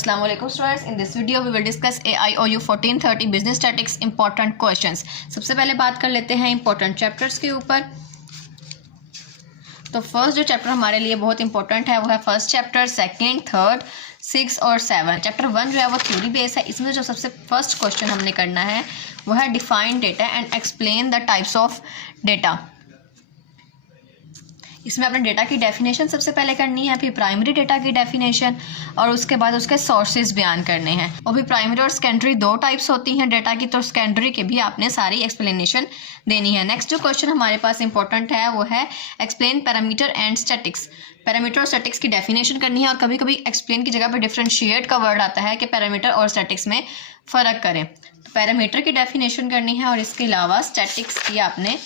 Assalamu alaikum students. In this video we will discuss AIOU 1430 Business Statistics important questions. सबसे पहले बात कर लेते हैं important chapters के ऊपर। तो फर्स्ट जो चैप्टर हमारे लिए बहुत इंपॉर्टेंट है वो है फर्स्ट चैप्टर, सेकंड, थर्ड, 6 और 7। चैप्टर 1 जो है वो थ्योरी बेस है। इसमें जो सबसे फर्स्ट क्वेश्चन हमने करना है वो है define data and explain the types of data. इसमें अपने डेटा की डेफिनेशन सबसे पहले करनी है, फिर प्राइमरी डेटा की डेफिनेशन और उसके बाद उसके सोर्सेज बयान करने हैं। और भी प्राइमरी और सेकेंडरी दो टाइप्स होती हैं डेटा की, तो सेकेंडरी के भी आपने सारी एक्सप्लेनेशन देनी है। नेक्स्ट जो क्वेश्चन हमारे पास इंपॉर्टेंट है वो है explain parameter and statics. Parameter और स्टैटिक्स की डेफिनेशन करनी है और कभी कभी एक्सप्लेन की जगह पर डिफरेंशिएट का वर्ड आता है कि पैरामीटर और स्टैटिक्स में फ़र्क करें। तो पैरामीटर की डेफिनेशन करनी है और इसके अलावा स्टैटिक्स की आपने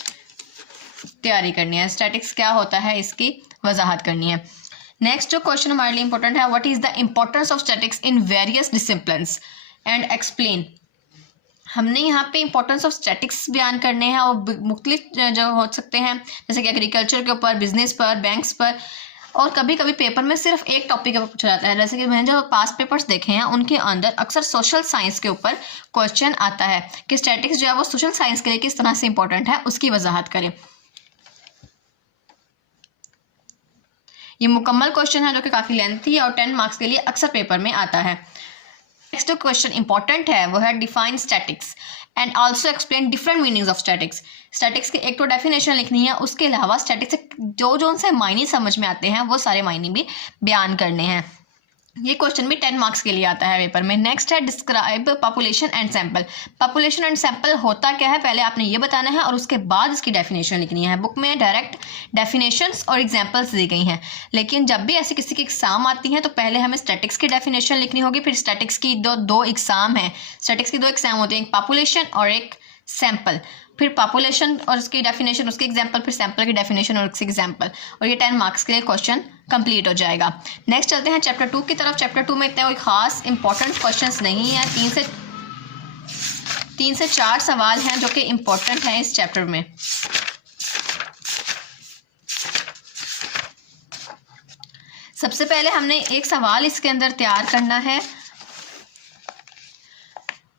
तैयारी करनी है। स्टैटिक्स क्या होता है इसकी वजाहत करनी है। नेक्स्ट जो क्वेश्चन हमारे लिए इंपॉर्टेंट है, what is the importance of statics in various disciplines and explain. हमने यहाँ पे इंपॉर्टेंस ऑफ स्टैटिक्स बयान करने हैं और मुख्तलिफ जो हो सकते हैं, जैसे कि एग्रीकल्चर के ऊपर, बिजनेस पर, बैंक्स पर, और कभी कभी पेपर में सिर्फ एक टॉपिक पर पूछा जाता है। जैसे कि मैंने जो पास्ट पेपर्स देखे हैं उनके अंदर अक्सर सोशल साइंस के ऊपर क्वेश्चन आता है कि स्टैटिक्स जो है वो सोशल साइंस के लिए किस तरह से इंपॉर्टेंट है, उसकी वजाहत करें। ये मुकम्मल क्वेश्चन है जो कि काफ़ी लेंथी है और 10 मार्क्स के लिए अक्सर पेपर में आता है। नेक्स्ट जो क्वेश्चन इंपॉर्टेंट है वो है define statics and also explain different meanings of statics. Statics की एक तो डेफिनेशन लिखनी है, उसके अलावा स्टैटिक्स से जो से मायने समझ में आते हैं वो सारे मायने भी बयान करने हैं। ये क्वेश्चन भी 10 मार्क्स के लिए आता है पेपर में। नेक्स्ट है describe population and sample. Population and sample होता क्या है पहले आपने ये बताना है और उसके बाद इसकी डेफिनेशन लिखनी है। बुक में डायरेक्ट डेफिनेशंस और एग्जांपल्स दी गई हैं, लेकिन जब भी ऐसे किसी की एग्जाम आती हैं तो पहले हमें स्टैटिक्स की डेफिनेशन लिखनी होगी। फिर स्टैटिक्स की दो एग्जाम हैं, स्टैटिक्स की 2 एग्जाम होती हैं, एक पॉपुलेशन और एक सैंपल। फिर पॉपुलेशन और उसकी डेफिनेशन, उसके एग्जाम्पल, फिर सैंपल की डेफिनेशन और उसकी एग्जाम्पल, और ये 10 मार्क्स के लिए क्वेश्चन कंप्लीट हो जाएगा। नेक्स्ट चलते हैं चैप्टर 2 की तरफ। चैप्टर 2 में इतने कोई खास इंपॉर्टेंट क्वेश्चंस नहीं है। 3 से 4 सवाल हैं जो कि इंपॉर्टेंट हैं इस चैप्टर में। सबसे पहले हमने एक सवाल इसके अंदर तैयार करना है,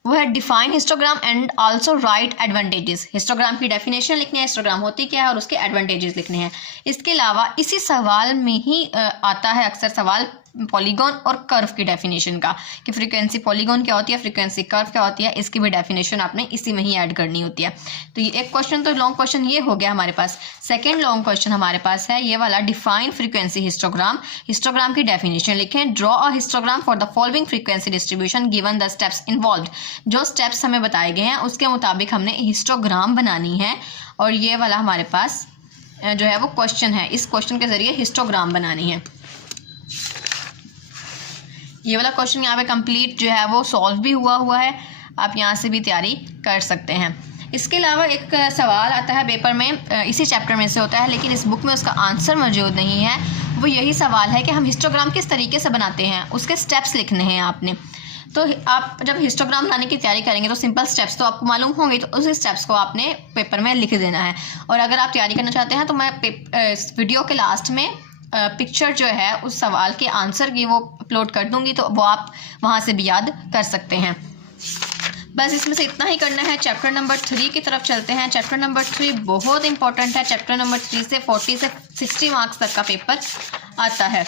वो है define histogram and also right advantages. Histogram की डेफिनेशन लिखनी है, हिस्टोग्राम होती क्या है और उसके एडवांटेजेस लिखने हैं। इसके अलावा इसी सवाल में ही आता है अक्सर सवाल पॉलीगॉन और कर्व की डेफिनेशन का, कि फ्रीक्वेंसी पॉलीगॉन क्या होती है, फ्रीक्वेंसी कर्व क्या होती है, इसकी भी डेफिनेशन आपने इसी में ही ऐड करनी होती है। तो ये एक क्वेश्चन तो लॉन्ग क्वेश्चन ये हो गया हमारे पास। सेकेंड लॉन्ग क्वेश्चन हमारे पास है ये वाला, डिफाइन फ्रीक्वेंसी हिस्टोग्राम। हिस्टोग्राम की डेफिनेशन लिखें। Draw a histogram for the following frequency distribution given the steps involve. जो स्टेप्स हमें बताए गए हैं उसके मुताबिक हमने हिस्टोग्राम बनानी है और ये वाला हमारे पास जो है वो क्वेश्चन है। इस क्वेश्चन के जरिए हिस्टोग्राम बनानी है। ये वाला क्वेश्चन यहाँ पे कंप्लीट जो है वो सॉल्व भी हुआ है, आप यहाँ से भी तैयारी कर सकते हैं। इसके अलावा एक सवाल आता है पेपर में, इसी चैप्टर में से होता है लेकिन इस बुक में उसका आंसर मौजूद नहीं है। वो यही सवाल है कि हम हिस्टोग्राम किस तरीके से बनाते हैं, उसके स्टेप्स लिखने हैं आपने। तो आप जब हिस्टोग्राम बनाने की तैयारी करेंगे तो सिंपल स्टेप्स तो आपको मालूम होंगे, तो उस स्टेप्स को आपने पेपर में लिख देना है। और अगर आप तैयारी करना चाहते हैं तो मैं इस वीडियो के लास्ट में पिक्चर जो है उस सवाल के आंसर की वो अपलोड कर दूंगी, तो वो आप वहाँ से भी याद कर सकते हैं। बस इसमें से इतना ही करना है। चैप्टर नंबर 3 की तरफ चलते हैं। चैप्टर नंबर 3 बहुत इंपॉर्टेंट है। चैप्टर नंबर 3 से 40 से 60 मार्क्स तक का पेपर आता है।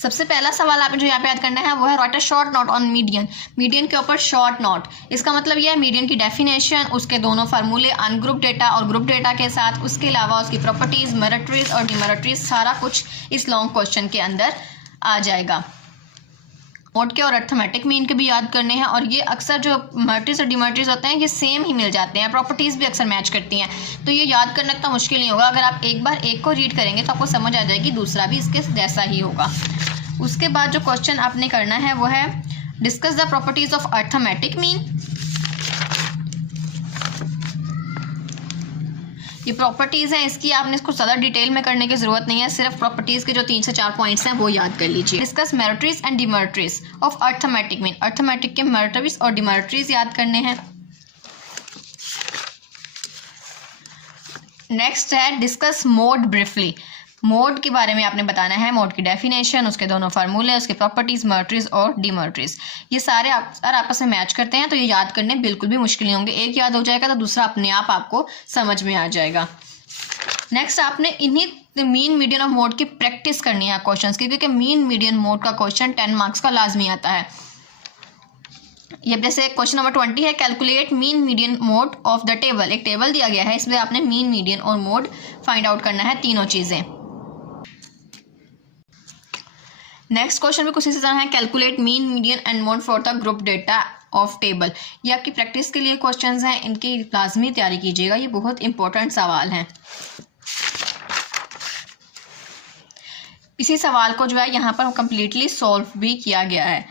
सबसे पहला सवाल आपने जो यहाँ पे याद करना है वो है right a short note on median. Median के ऊपर शॉर्ट नोट। इसका मतलब यह है मीडियन की डेफिनेशन, उसके दोनों फार्मूले, अनग्रुप डेटा और ग्रुप डेटा के साथ, उसके अलावा उसकी प्रॉपर्टीज, मेरिटरीज और डिमेरिटरीज, सारा कुछ इस लॉन्ग क्वेश्चन के अंदर आ जाएगा। मोड के और अर्थमेटिक मीन के भी याद करने हैं, और ये अक्सर जो मेरिटरीज और डिमेरिटरीज होते हैं ये सेम ही मिल जाते हैं, प्रॉपर्टीज़ भी अक्सर मैच करती हैं, तो ये याद करना इतना मुश्किल नहीं होगा। अगर आप एक बार एक को रीड करेंगे तो आपको समझ आ जाएगी दूसरा भी इसके जैसा ही होगा। उसके बाद जो क्वेश्चन आपने करना है वो है discuss the properties of arithmetic mean. ये प्रॉपर्टीज़ हैं, इसकी आपने इसको ज़्यादा डिटेल में करने की ज़रूरत नहीं है, सिर्फ प्रॉपर्टीज़ के जो 3 से 4 पॉइंट्स हैं वो याद कर लीजिए। Discuss merits and demerits of arithmetic mean. Arithmetic के मेरिटरीज और डिमेरिटरीज याद करने हैं। नेक्स्ट है डिस्कस मोड ब्रीफली। मोड के बारे में आपने बताना है, मोड की डेफिनेशन, उसके दोनों फार्मूले, उसके प्रॉपर्टीज, मर्ट्रीज और डीमर्ट्रीज। ये सारे आपस में मैच करते हैं, तो ये याद करने बिल्कुल भी मुश्किल नहीं होंगे। एक याद हो जाएगा तो दूसरा अपने आप आपको समझ में आ जाएगा। नेक्स्ट आपने इन्हीं मीन मीडियन ऑफ मोड की प्रैक्टिस करनी है क्वेश्चंस की, क्योंकि मीन मीडियन मोड का क्वेश्चन 10 मार्क्स का लाजमी आता है। ये जैसे क्वेश्चन नंबर 20 है, calculate mean median mode of the table. एक टेबल दिया गया है, इसमें आपने मीन मीडियन और मोड फाइंड आउट करना है, तीनों चीजें। नेक्स्ट क्वेश्चन भी कुछ इसी तरह है, calculate mean median and mode for the group data of table. ये आपकी प्रैक्टिस के लिए क्वेश्चंस हैं, इनकी लाजमी तैयारी कीजिएगा, ये बहुत इंपॉर्टेंट सवाल हैं। इसी सवाल को जो है यहाँ पर कंप्लीटली सॉल्व भी किया गया है।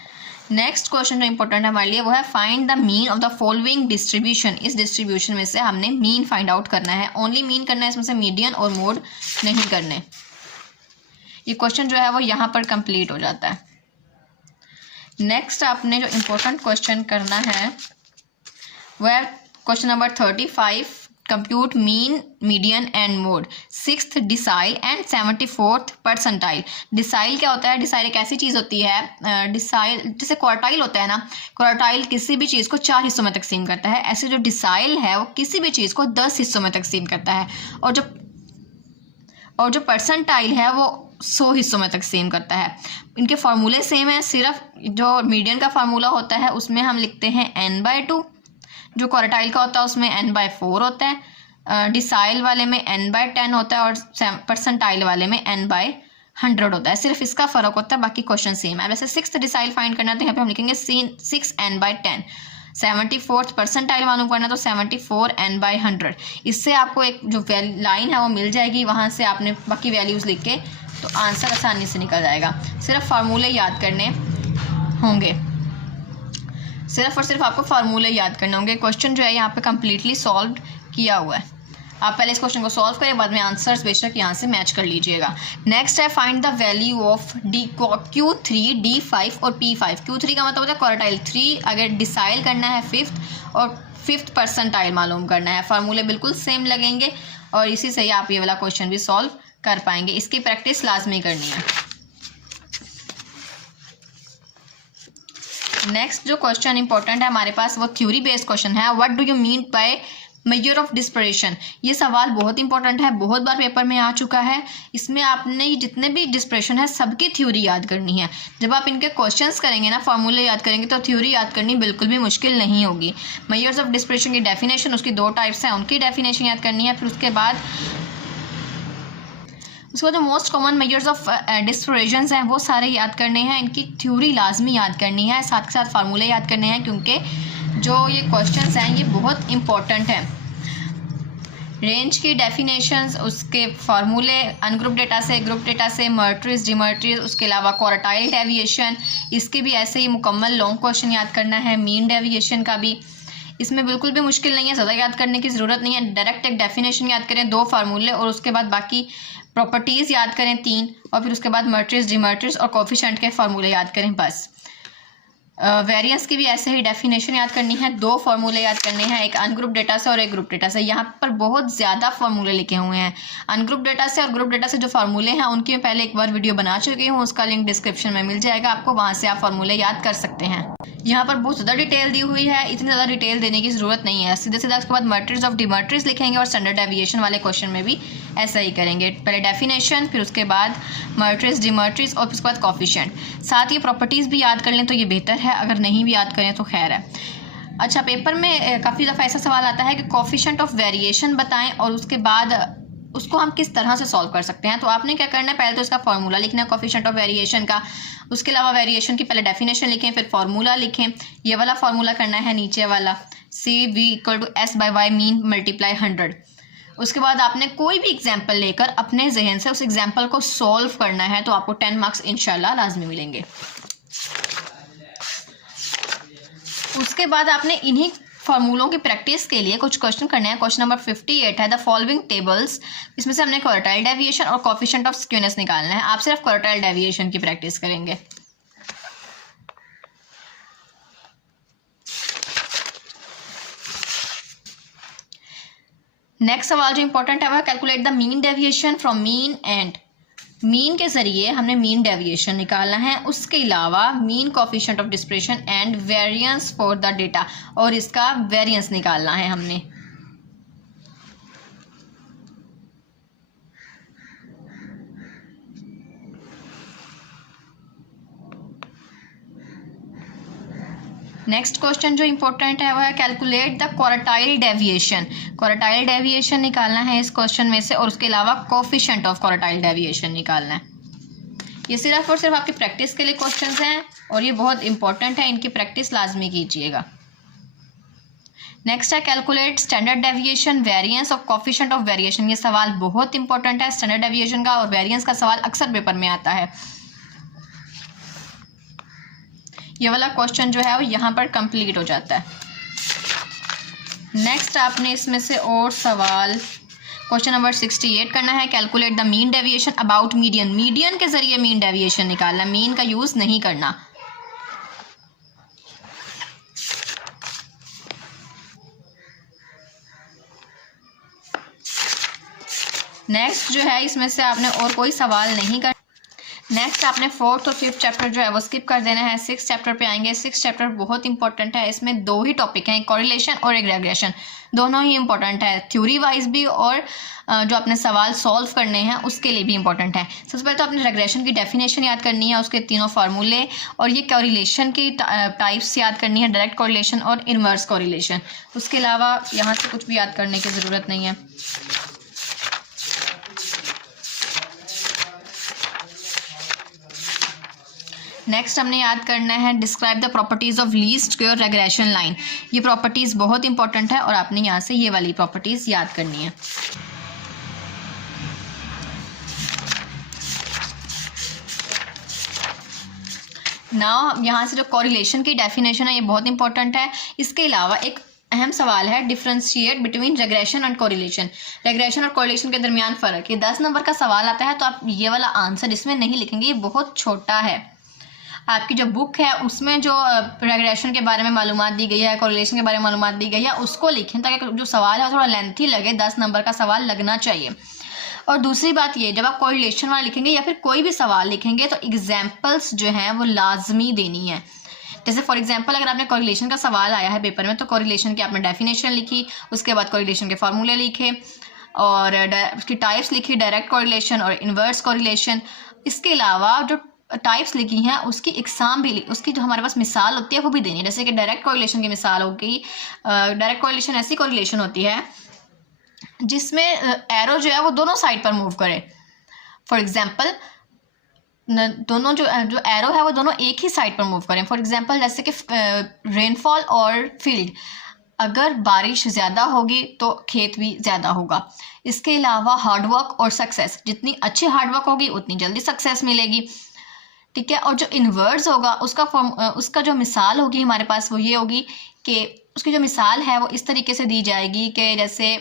नेक्स्ट क्वेश्चन जो इंपॉर्टेंट है हमारे लिए वो है, find the mean of the following distribution. इस डिस्ट्रीब्यूशन में से हमने मीन फाइंड आउट करना है, ओनली मीन करना है, इसमें से मीडियन और मोड नहीं करने। ये क्वेश्चन जो है वो यहाँ पर कंप्लीट हो जाता है। नेक्स्ट आपने जो इम्पोर्टेंट क्वेश्चन करना है वह है question number 35, compute mean median and mode, 6th decile and 74th percentile. Decile क्या होता है? डिसाइल एक ऐसी चीज़ होती है, डिसाइल जैसे क्वार्टाइल होता है ना, क्वार्टाइल किसी भी चीज़ को 4 हिस्सों में तकसीम करता है, ऐसे जो डिसाइल है वो किसी भी चीज़ को 10 हिस्सों में तकसीम करता है, और जो परसेंटाइल है वो 100 हिस्सों में तकसीम करता है। इनके फार्मूले सेम है, सिर्फ जो मीडियन का फार्मूला होता है उसमें हम लिखते हैं n/2, जो क्वार्टाइल का होता है उसमें n/4 होता है, डिसाइल वाले में n/10 होता है और परसेंटाइल वाले में n/100 होता है। सिर्फ इसका फ़र्क होता है, बाकी क्वेश्चन सेम है। वैसे 6th डिसाइल फाइंड करना तो यहाँ पे हम लिखेंगे 6n/10, 74th परसेंटाइल मालूम करना तो 74n/100। इससे आपको एक जो लाइन है वो मिल जाएगी, वहाँ से आपने बाकी वैल्यूज़ लिख के तो आंसर आसानी से निकल जाएगा। सिर्फ फार्मूले याद करने होंगे, सिर्फ और सिर्फ आपको फार्मूले याद करने होंगे। क्वेश्चन जो है यहाँ पे कम्प्लीटली सॉल्व किया हुआ है। आप पहले इस क्वेश्चन को सॉल्व करें, बाद में आंसर्स बेशक यहाँ से मैच कर लीजिएगा। नेक्स्ट है, find the value of Q3, D5 और P5। Q3 का मतलब होता है क्वार्टाइल, 3 अगर डिसाइल करना है 5th और 5th परसेंटाइल मालूम करना है। फार्मूले बिल्कुल सेम लगेंगे और इसी से ही आप ये वाला क्वेश्चन भी सॉल्व कर पाएंगे। इसकी प्रैक्टिस लाजमी करनी है। नेक्स्ट जो क्वेश्चन इंपॉर्टेंट है हमारे पास वो थ्योरी बेस्ड क्वेश्चन है, what do you mean by measure of dispersion. ये सवाल बहुत इंपॉर्टेंट है, बहुत बार पेपर में आ चुका है। इसमें आपने जितने भी डिस्परेशन है सबकी थ्योरी याद करनी है। जब आप इनके क्वेश्चंस करेंगे ना, फार्मूले याद करेंगे, तो थ्योरी याद करनी बिल्कुल भी मुश्किल नहीं होगी। मेजर्स ऑफ डिस्परेशन की डेफिनेशन, उसकी 2 टाइप्स हैं, उनकी डेफिनेशन याद करनी है। फिर उसके बाद जो मोस्ट कॉमन मेजर्स ऑफ डिस्परेशंस हैं वो सारे याद करने हैं। इनकी थ्योरी लाजमी याद करनी है, साथ के साथ फार्मूले याद करने हैं, क्योंकि जो ये क्वेश्चंस हैं ये बहुत इंपॉर्टेंट हैं। रेंज की डेफिनेशंस, उसके फार्मूले, अनग्रुप डेटा से, ग्रुप डेटा से, मर्ट्रीज, डिमर्ट्रीज, उसके अलावा क्वार्टाइल डेविएशन, इसके भी ऐसे ही मुकम्मल लॉन्ग क्वेश्चन याद करना है। मीन डेविएशन का भी इसमें बिल्कुल भी मुश्किल नहीं है, ज़्यादा याद करने की ज़रूरत नहीं है। डायरेक्ट एक डेफिनेशन याद करें, 2 फार्मूले, और उसके बाद बाकी प्रॉपर्टीज़ याद करें 3, और फिर उसके बाद मर्ट्रीज, डिमर्ट्रीज और कोफिशिएंट के फार्मूले याद करें बस। वेरिएंस की भी ऐसे ही डेफिनेशन याद करनी है, 2 फार्मूले याद करने हैं, एक अनग्रुप डेटा से और एक ग्रुप डेटा से। यहाँ पर बहुत ज़्यादा फार्मूले लिखे हुए हैं। अनग्रुप डेटा से और ग्रुप डेटा से जो फार्मूले हैं उनकी मैं पहले एक बार वीडियो बना चुकी हूँ, उसका लिंक डिस्क्रिप्शन में मिल जाएगा आपको, वहाँ से आप फार्मूले याद कर सकते हैं। यहाँ पर बहुत ज़्यादा डिटेल दी हुई है, इतनी ज़्यादा डिटेल देने की ज़रूरत नहीं है। सीधे सीधा उसके बाद मर्ट्रीज ऑफ डिमर्ट्रीज लिखेंगे और स्टैंडर्ड डेविएशन वाले क्वेश्चन में भी ऐसा ही करेंगे। पहले डेफिनेशन, फिर उसके बाद मर्ट्रीज, डिमर्ट्रीज और उसके बाद कोफिशिएंट। साथ ही प्रॉपर्टीज़ भी याद कर लें तो ये बेहतर है, अगर नहीं भी याद करें तो खैर है। अच्छा, पेपर में काफ़ी दफ़ा ऐसा सवाल आता है कि कोफिशिएंट ऑफ वेरिएशन बताएं और उसके बाद उसको हम किस तरह से सॉल्व कर सकते हैं। तो आपने क्या करना है, पहले तो इसका फार्मूला लिखना है कोफिशिएंट ऑफ वेरिएशन का, उसके अलावा वेरिएशन की पहले डेफिनेशन लिखें, फिर फार्मूला लिखें। ये वाला फार्मूला करना है नीचे वाला, CV = S/Y मीन × 100। उसके बाद आपने कोई भी एग्जाम्पल लेकर अपने जहन से उस एग्जाम्पल को सॉल्व करना है, तो आपको 10 मार्क्स इंशाल्लाह लाजमी मिलेंगे। उसके बाद आपने इन्हीं फार्मूलों की प्रैक्टिस के लिए कुछ क्वेश्चन करने हैं। क्वेश्चन नंबर 58 है, द फॉलोइंग टेबल्स। इसमें से हमने क्वार्टाइल डेविएशन और कोफिशिएंट ऑफ स्क्यूनेस निकालना है। आप सिर्फ क्वार्टाइल डेविएशन की प्रैक्टिस करेंगे। नेक्स्ट सवाल जो इंपॉर्टेंट है वह calculate the mean deviation from mean and mean के ज़रिए हमने मीन डेविएशन निकालना है, उसके अलावा mean coefficient of dispersion and variance for the data, और इसका वेरिएंस निकालना है हमने। नेक्स्ट क्वेश्चन जो इंपॉर्टेंट है वह है calculate the quartile deviation. Quartile deviation निकालना है इस क्वेश्चन में से, और उसके अलावा कोफिशिएंट ऑफ क्वार्टाइल डेविएशन निकालना है। ये सिर्फ और सिर्फ आपकी प्रैक्टिस के लिए क्वेश्चंस हैं और ये बहुत इंपॉर्टेंट है, इनकी प्रैक्टिस लाजमी कीजिएगा। नेक्स्ट है कैलकुलेट स्टैंडर्ड डेविएशन, वेरिएंस और कोफिशिएंट ऑफ वेरिएशन। ये सवाल बहुत इंपॉर्टेंट है, स्टैंडर्ड डेविएशन का और वेरिएंस का सवाल अक्सर पेपर में आता है। ये वाला क्वेश्चन जो है वो यहाँ पर कंप्लीट हो जाता है। नेक्स्ट आपने इसमें से और सवाल क्वेश्चन नंबर 68 करना है, calculate the mean deviation about median. Median के जरिए मीन डेविएशन निकालना, मीन का यूज नहीं करना। नेक्स्ट जो है इसमें से आपने और कोई सवाल नहीं करना। नेक्स्ट आपने 4th और 5th चैप्टर जो है वो स्किप कर देना है, 6th चैप्टर पे आएंगे। 6th चैप्टर बहुत इंपॉर्टेंट है, इसमें 2 ही टॉपिक हैं, कोरिलेशन और एक रेग्रेशन, दोनों ही इंपॉर्टेंट है, थ्योरी वाइज भी और जो अपने सवाल सॉल्व करने हैं उसके लिए भी इंपॉर्टेंट है। सबसे पहले तो आपने रेग्रेशन की डेफिनेशन याद करनी है, उसके 3 फार्मूले, और ये कोरिलेशन की टाइप्स याद करनी है, डायरेक्ट कोरिलेशन और इनवर्स कोरिलेशन। उसके अलावा यहाँ से कुछ भी याद करने की ज़रूरत नहीं है। नेक्स्ट हमने याद करना है describe the properties of least square regression line. ये प्रॉपर्टीज बहुत इंपॉर्टेंट है और आपने यहाँ से ये वाली प्रॉपर्टीज याद करनी है। नाउ यहाँ से जो कोरिलेशन की डेफिनेशन है ये बहुत इंपॉर्टेंट है। इसके अलावा एक अहम सवाल है differentiate between regression and correlation. Regression और कोरिलेशन के दरमियान फ़र्क, ये 10 नंबर का सवाल आता है, तो आप ये वाला आंसर इसमें नहीं लिखेंगे, ये बहुत छोटा है। आपकी जो बुक है उसमें जो रेग्रेशन के बारे में मालूमात दी गई है, कोरिलेशन के बारे में मालूमात दी गई है, उसको लिखें ताकि जो सवाल है थोड़ा लेंथी लगे, 10 नंबर का सवाल लगना चाहिए। और दूसरी बात ये, जब आप कोरिलेशन वाला लिखेंगे या फिर कोई भी सवाल लिखेंगे तो एग्जाम्पल्स जो हैं वो लाजमी देनी है। जैसे फॉर एग्जांपल अगर आपने कोरिलेशन का सवाल आया है पेपर में तो कोरिलेशन की आपने डेफिनेशन लिखी, उसके बाद कोरिलेशन के फार्मूले लिखे और उसकी टाइप्स लिखी, डायरेक्ट कोरिलेशन और इन्वर्स कोरिलेशन। इसके अलावा जो टाइप्स लिखी हैं उसकी एग्जाम भी, उसकी जो हमारे पास मिसाल होती है वो भी देनी है। जैसे कि डायरेक्ट कोरिलेशन की मिसाल होगी, डायरेक्ट कोरिलेशन ऐसी कोरिलेशन होती है जिसमें एरो जो है वो दोनों साइड पर मूव करे। फॉर एग्जांपल दोनों जो एरो है वो दोनों एक ही साइड पर मूव करें। फॉर एग्जांपल जैसे कि रेनफॉल और फील्ड, अगर बारिश ज़्यादा होगी तो खेत भी ज़्यादा होगा। इसके अलावा हार्डवर्क और सक्सेस, जितनी अच्छी हार्डवर्क होगी उतनी जल्दी सक्सेस मिलेगी, ठीक है। और जो इन्वर्स होगा उसका जो मिसाल होगी हमारे पास वो ये होगी कि उसकी जो मिसाल है वो इस तरीके से दी जाएगी कि जैसे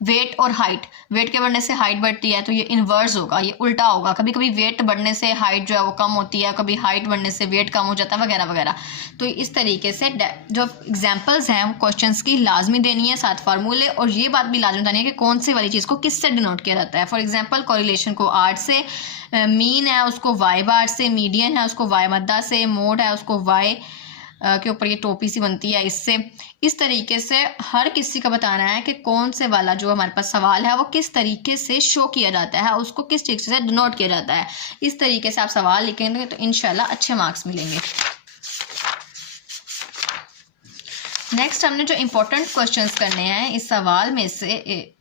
वेट और हाइट, वेट के बढ़ने से हाइट बढ़ती है तो ये इन्वर्स होगा, ये उल्टा होगा। कभी कभी वेट बढ़ने से हाइट जो है वो कम होती है, कभी हाइट बढ़ने से वेट कम हो जाता है, वगैरह वगैरह। तो इस तरीके से जो एग्जांपल्स हैं वो क्वेश्चंस की लाजमी देनी है, 7 फार्मूले, और ये बात भी लाजमी बतानी है कि कौन सी वाली चीज़ को किससे डिनोट किया जाता है। फॉर एग्जाम्पल कोरिलेशन को आर से, मीन है उसको वाई बार से, मीडियन है उसको वाई मद्दा से, मोड है उसको वाई के ऊपर ये टोपी सी बनती है इससे। इस तरीके से हर किसी का बताना है कि कौन से वाला जो हमारे पास सवाल है वो किस तरीके से शो किया जाता है, उसको किस चीज़ से डिनोट किया जाता है। इस तरीके से आप सवाल लिखेंगे तो इंशाल्लाह अच्छे मार्क्स मिलेंगे। नेक्स्ट हमने जो इम्पोर्टेंट क्वेश्चंस करने हैं इस सवाल में से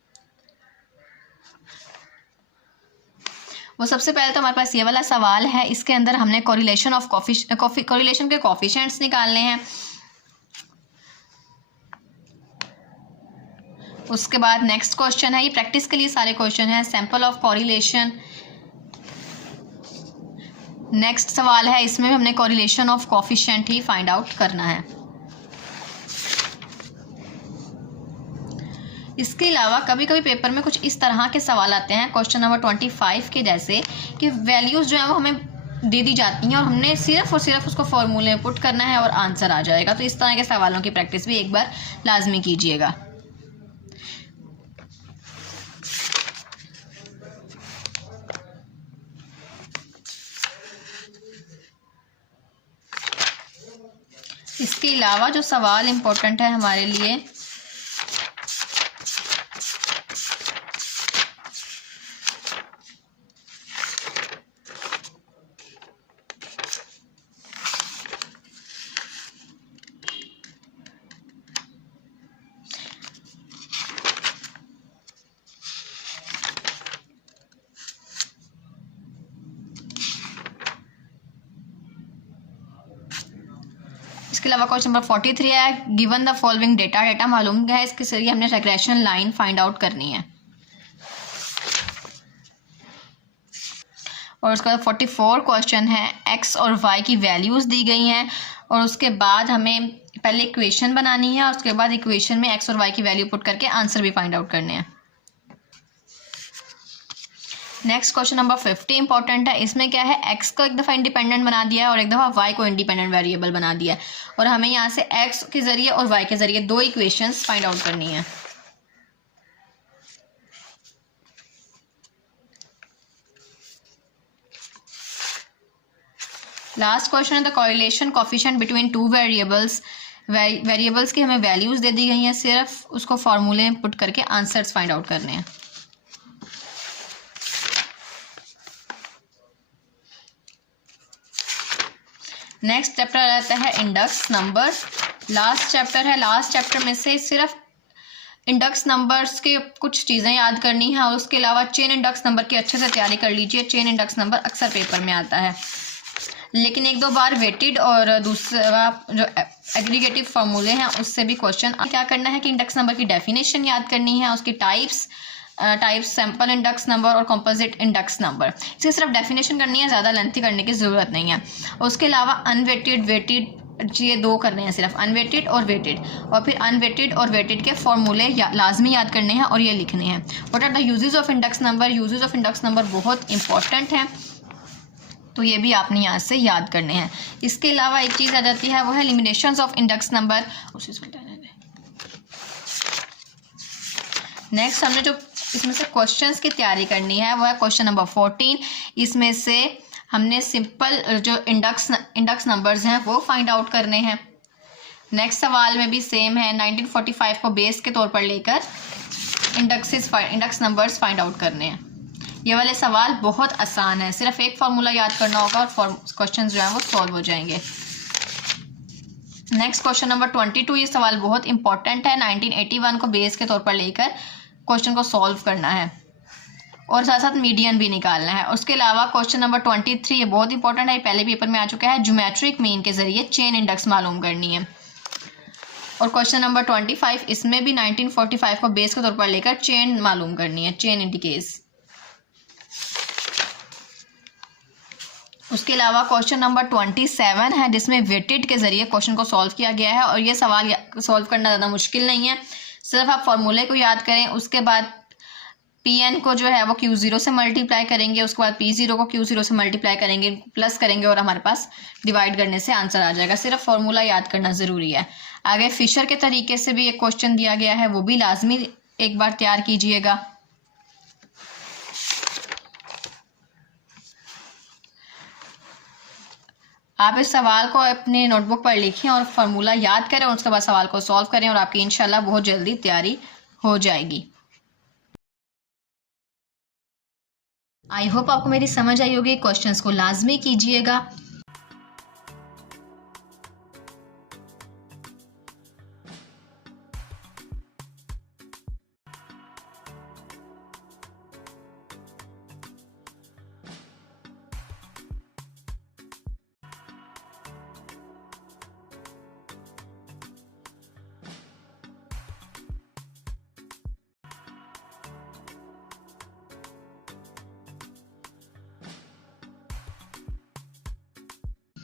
वो सबसे पहले तो हमारे पास ये वाला सवाल है, इसके अंदर हमने कोरिलेशन ऑफ कोरिलेशन के कोफिशिएंट्स निकालने हैं। उसके बाद नेक्स्ट क्वेश्चन है, ये प्रैक्टिस के लिए सारे क्वेश्चन हैं, सैंपल ऑफ कोरिलेशन। नेक्स्ट सवाल है, इसमें भी हमने correlation of coefficient he find out करना है। इसके अलावा कभी कभी पेपर में कुछ इस तरह के सवाल आते हैं क्वेश्चन नंबर 25 के जैसे कि वैल्यूज़ जो है वो हमें दे दी जाती हैं और हमने सिर्फ और सिर्फ उसको फॉर्मूले में पुट करना है और आंसर आ जाएगा। तो इस तरह के सवालों की प्रैक्टिस भी एक बार लाजमी कीजिएगा। इसके अलावा जो सवाल इम्पोर्टेंट है हमारे लिए, इसके अलावा क्वेश्चन नंबर 43 है, given the following data, data मालूम है, इसके जरिए हमने रिग्रेशन लाइन फाइंड आउट करनी है। और उसके बाद 44 क्वेश्चन है, एक्स और वाई की वैल्यूज दी गई हैं और उसके बाद हमें पहले इक्वेशन बनानी है और उसके बाद इक्वेशन में एक्स और वाई की वैल्यू पुट करके आंसर भी फाइंड आउट करने हैं। नेक्स्ट क्वेश्चन नंबर 50 इंपॉर्टेंट है। इसमें क्या है, एक्स को एक दफ़ा इंडिपेंडेंट बना दिया है और एक दफ़ा वाई को इंडिपेंडेंट वेरिएबल बना दिया है और हमें यहाँ से एक्स के ज़रिए और वाई के ज़रिए दो इक्वेशंस फाइंड आउट करनी है। लास्ट क्वेश्चन है the correlation coefficient between two variables. Variables की हमें वैल्यूज़ दे दी गई हैं, सिर्फ उसको फार्मूले में पुट करके आंसर्स फाइंड आउट करने हैं। नेक्स्ट चैप्टर रहता है इंडेक्स नंबर। लास्ट चैप्टर है, लास्ट चैप्टर में से सिर्फ इंडेक्स नंबर्स के कुछ चीज़ें याद करनी है और उसके अलावा चेन इंडेक्स नंबर की अच्छे से तैयारी कर लीजिए। चेन इंडेक्स नंबर अक्सर पेपर में आता है, लेकिन एक दो बार वेटेड और दूसरा जो एग्रीगेटिव फार्मूले हैं उससे भी क्वेश्चन। क्या करना है कि इंडेक्स नंबर की डेफिनेशन याद करनी है, उसकी टाइप्स सैम्पल इंडेक्स नंबर और कंपोजिट इंडेक्स नंबर, इसकी सिर्फ डेफिनेशन करनी है, ज़्यादा लेंथी करने की ज़रूरत नहीं है। उसके अलावा अनवेटेड, वेटेड, ये दो करने हैं सिर्फ, अनवेटेड और वेटेड, और फिर अनवेटेड और वेटेड के फॉर्मूले लाजमी याद करने हैं और ये लिखने हैं। What are the uses of index number, uses of index number बहुत इंपॉर्टेंट हैं, तो ये भी आपने यहाँ से याद करने हैं। इसके अलावा एक चीज़ आ जाती है, वो है limitations of index number. Next हमने जो इसमें से क्वेश्चंस की तैयारी करनी है वो है क्वेश्चन नंबर 14। इसमें से हमने सिंपल जो इंडेक्स नंबर्स हैं वो फाइंड आउट करने हैं। नेक्स्ट सवाल में भी सेम है, 1945 को बेस के तौर पर लेकर इंडेक्स नंबर्स फाइंड आउट करने हैं। ये वाले सवाल बहुत आसान है, सिर्फ एक फार्मूला याद करना होगा और क्वेश्चन जो है वो सॉल्व हो जाएंगे। नेक्स्ट क्वेश्चन नंबर 22, ये सवाल बहुत इंपॉर्टेंट है, 1981 को बेस के तौर पर लेकर क्वेश्चन को सॉल्व करना है और साथ साथ मीडियन भी निकालना है। उसके अलावा क्वेश्चन नंबर 23, ये बहुत इंपॉर्टेंट है, पहले पेपर में आ चुका है, ज्योमेट्रिक मीन के जरिए चेन इंडेक्स मालूम करनी है। और क्वेश्चन नंबर 25, इसमें भी 1945 को बेस के तौर पर लेकर चेन मालूम करनी है, चेन इंडिकेस। उसके अलावा क्वेश्चन नंबर 27 है, जिसमें वेटेड के जरिए क्वेश्चन को सॉल्व किया गया है और ये सवाल सॉल्व करना ज़्यादा मुश्किल नहीं है, सिर्फ आप फॉर्मूले को याद करें। उसके बाद Pn को जो है वो Q0 से मल्टीप्लाई करेंगे, उसके बाद P0 को Q0 से मल्टीप्लाई करेंगे, प्लस करेंगे और हमारे पास डिवाइड करने से आंसर आ जाएगा। सिर्फ फॉर्मूला याद करना ज़रूरी है। आगे फिशर के तरीके से भी एक क्वेश्चन दिया गया है, वो भी लाजमी एक बार तैयार कीजिएगा। आप इस सवाल को अपने नोटबुक पर लिखें और फार्मूला याद करें और उसके बाद सवाल को सॉल्व करें और आपकी इंशाल्लाह बहुत जल्दी तैयारी हो जाएगी। आई होप आपको मेरी समझ आई होगी। क्वेश्चंस को लाजमी कीजिएगा।